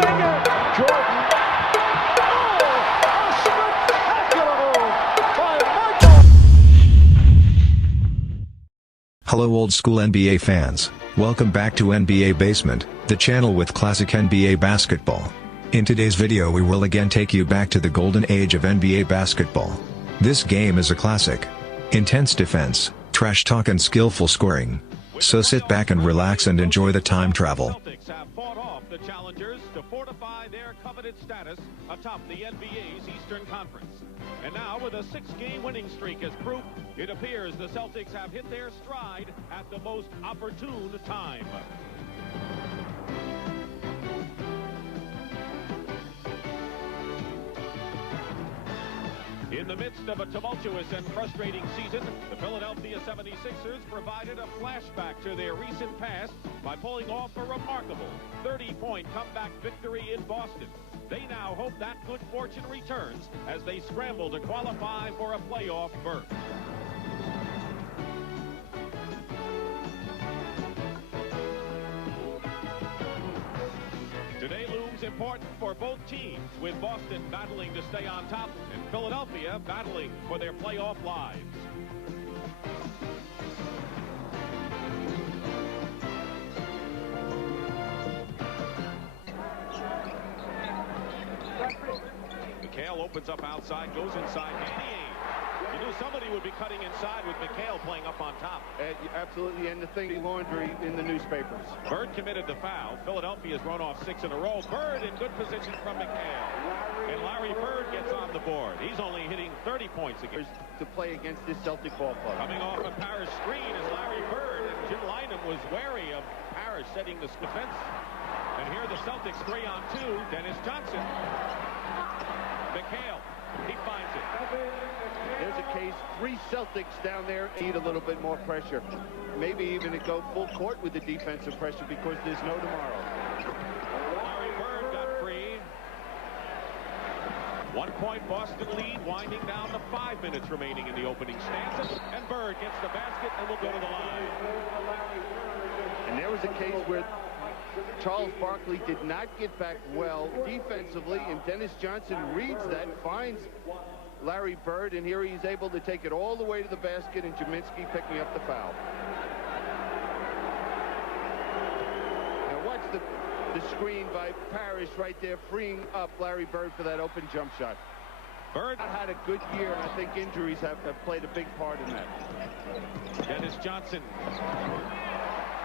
finger. Jordan. Oh, a spectacular move by Michael. Hello old school NBA fans, welcome back to NBA Basement, the channel with classic NBA basketball. In today's video we will again take you back to the golden age of NBA basketball. This game is a classic. Intense defense, trash talk and skillful scoring. So sit back and relax and enjoy the time travel. Celtics have fought off the challengers to fortify their coveted status atop the NBA's Eastern Conference. And now, with a 6-game winning streak as proof, it appears the Celtics have hit their stride at the most opportune time. In the midst of a tumultuous and frustrating season, the Philadelphia 76ers provided a flashback to their recent past by pulling off a remarkable 30-point comeback victory in Boston. They now hope that good fortune returns as they scramble to qualify for a playoff berth. Today looms important for both teams, with Boston battling to stay on top and Philadelphia battling for their playoff lives. McHale opens up outside, goes inside. Danny Ainge. You knew somebody would be cutting inside with McHale playing up on top. Absolutely, and the thing, laundry in the newspapers. Bird committed the foul. Philadelphia's run off 6 in a row. Bird in good position from McHale. And Larry Bird gets on the board. He's only hitting 30 points against To play against this Celtic ball club. Coming off a Parish screen is Larry Bird, and Jim Lynam was wary of Parish setting the defense. And here the Celtics 3-on-2. Dennis Johnson. McHale. He finds it. There's a case, 3 Celtics down there need a little bit more pressure. Maybe even to go full court with the defensive pressure because there's no tomorrow. Larry Bird got free. 1-point Boston lead, winding down to 5 minutes remaining in the opening stanza. And Bird gets the basket and will go to the line. And there was a case where Charles Barkley did not get back well defensively, and Dennis Johnson reads that, finds Larry Bird, and here he's able to take it all the way to the basket, and Jaminski picking up the foul. Now watch the screen by Parish right there, freeing up Larry Bird for that open jump shot. Bird had a good year, and I think injuries have played a big part in that. Dennis Johnson.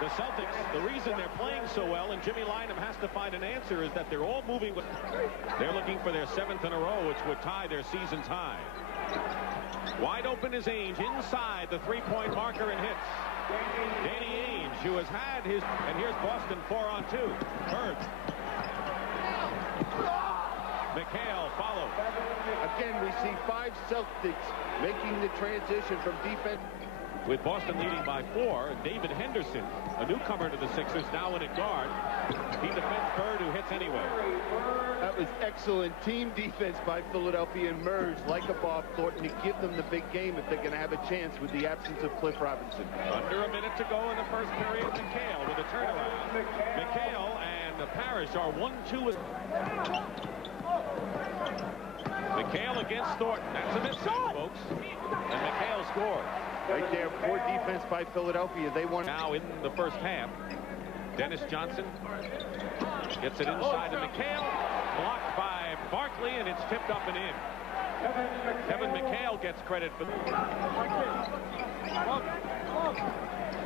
The Celtics, the reason they're playing so well, and Jimmy Lynam has to find an answer, is that they're all moving with. They're looking for their 7th in a row, which would tie their season's high. Wide open is Ainge inside the 3-point marker and hits. Danny Ainge, who has had his, and here's Boston 4-on-2. Bird. McHale follows. Again, we see 5 Celtics making the transition from defense. With Boston leading by 4, David Henderson, a newcomer to the Sixers, now in at guard. He defends Bird, who hits anyway. That was excellent team defense by Philadelphia, and merged like a Bob Thornton to give them the big game if they're going to have a chance with the absence of Cliff Robinson. Under a minute to go in the first period. McHale with a turnaround. McHale and Parish are 1-2. McHale against Thornton. That's a miss, folks. And McHale scores. Right there, poor defense by Philadelphia. They won. Now in the first half, Dennis Johnson gets it inside to McHale. Blocked by Barkley, and it's tipped up and in. Kevin McHale gets credit for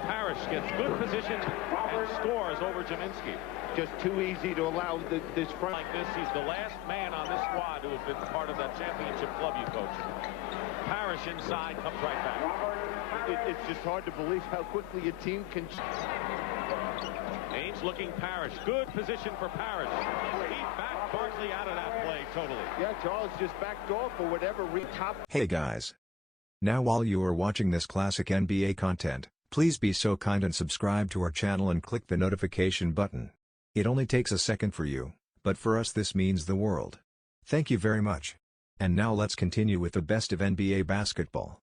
Parish gets good position and scores over Jaminski. Just too easy to allow this front. Like this, he's the last man on this squad who has been part of that championship club you coached. Parish inside, comes right back. It's just hard to believe how quickly a team can. Ainge looking Parish. Good position for Parish. He backed Barkley out of that play totally. Yeah, Charles just backed off for whatever top. Hey guys. Now while you are watching this classic NBA content, please be so kind and subscribe to our channel and click the notification button. It only takes a second for you, but for us this means the world. Thank you very much. And now let's continue with the best of NBA basketball.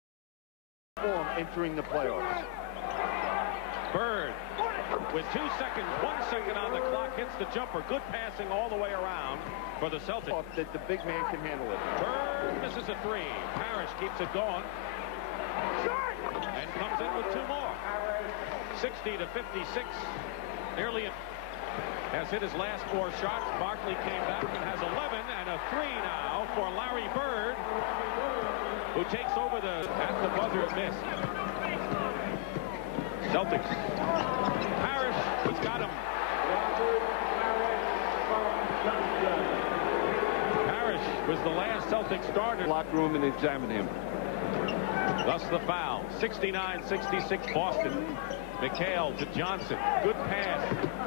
Entering the playoffs. Bird with 2 seconds, 1 second on the clock, hits the jumper. Good passing all the way around for the Celtics. That the big man can handle it. Bird misses a 3. Parish keeps it going and comes in with 2 more. 60 to 56. Nearly has hit his last 4 shots. Barkley came back and has 11 and a 3 now for Larry Bird, who takes over at the buzzer miss. Celtics. Parish, he's got him. Parish was the last Celtic starter. Locker room and examine him. Thus the foul. 69-66 Boston. McHale to Johnson. Good pass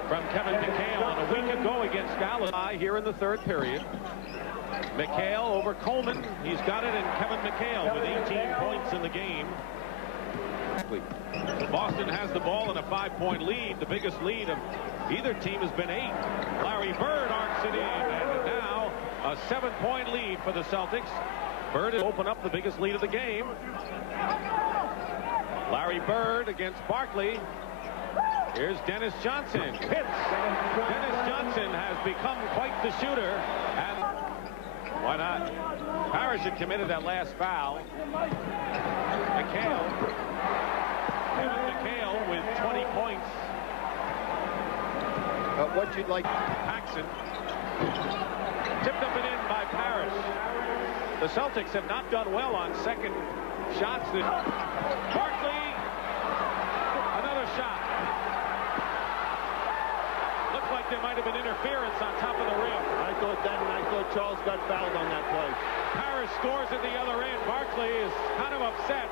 from Kevin McHale on a week ago against Dallas here in the 3rd period. McHale over Coleman. He's got it, and Kevin McHale with 18 points in the game. Boston has the ball in a 5-point lead. The biggest lead of either team has been 8. Larry Bird arcs it in, and now a 7-point lead for the Celtics. Bird has opened up the biggest lead of the game. Larry Bird against Barkley. Here's Dennis Johnson. Hits. Dennis Johnson has become quite the shooter. And why not? Parish had committed that last foul. McHale. Kevin McHale with 20 points. What you'd like. Paxson. Tipped up and in by Parish. The Celtics have not done well on second shots. Barkley. Another shot. Looked like there might have been interference on top of the rim. I thought that, and I thought Charles got fouled on that play. Parish scores at the other end. Barkley is kind of upset,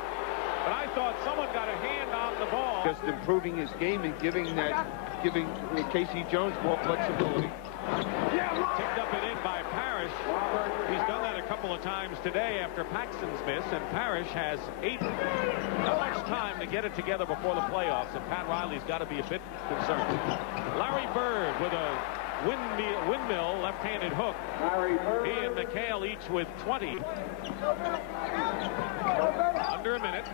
but I thought someone got a hand on the ball. Just improving his game and giving Casey Jones more flexibility. Tipped up and in by Parish. He's done that a couple of times today after Paxson's miss, and Parish has 8. Not much time to get it together before the playoffs, and Pat Riley's got to be a bit concerned. Larry Bird with a windmill left-handed hook. He and McHale each with 20. Under a minute.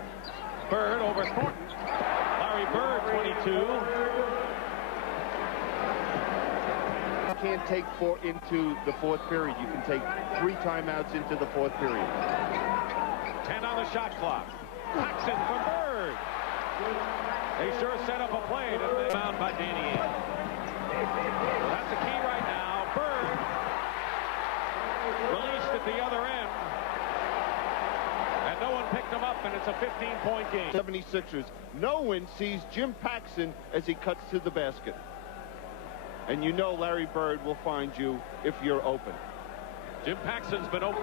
Bird over Thornton. Larry Bird 22. You can't take 4 into the 4th period. You can take 3 timeouts into the 4th period. 10 on the shot clock. Paxson from Bird. They sure set up a play, didn't they? Found by Danny Ainge. Well, that's the key right now. Bird released at the other end. And no one picked him up, and it's a 15-point game. 76ers. No one sees Jim Paxson as he cuts to the basket. And you know Larry Bird will find you if you're open. Jim Paxson's been open.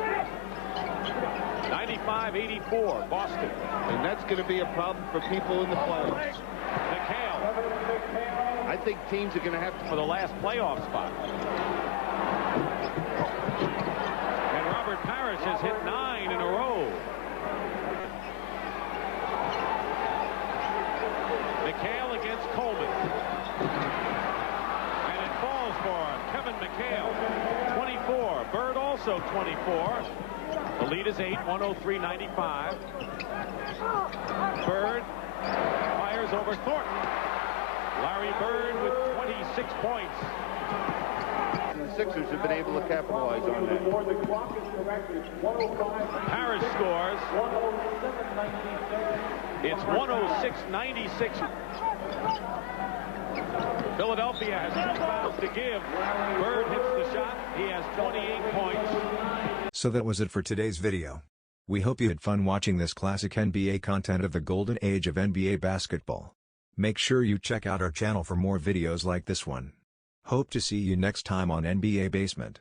95-84, Boston. And that's going to be a problem for people in the playoffs. McHale. I think teams are going to have to... For the last playoff spot. And Robert Parish has hit 9 in a row. McHale against Coleman. And it falls for Kevin McHale. 24. Bird also 24. The lead is 8, 103-95. Bird fires over Thornton. Larry Bird with 26 points. The Sixers have been able to capitalize on that. Parish scores. It's 106-96. Philadelphia has 2 fouls to give. Bird hits the shot. He has 28 points. So that was it for today's video. We hope you had fun watching this classic NBA content of the golden age of NBA basketball. Make sure you check out our channel for more videos like this one. Hope to see you next time on NBA Basement.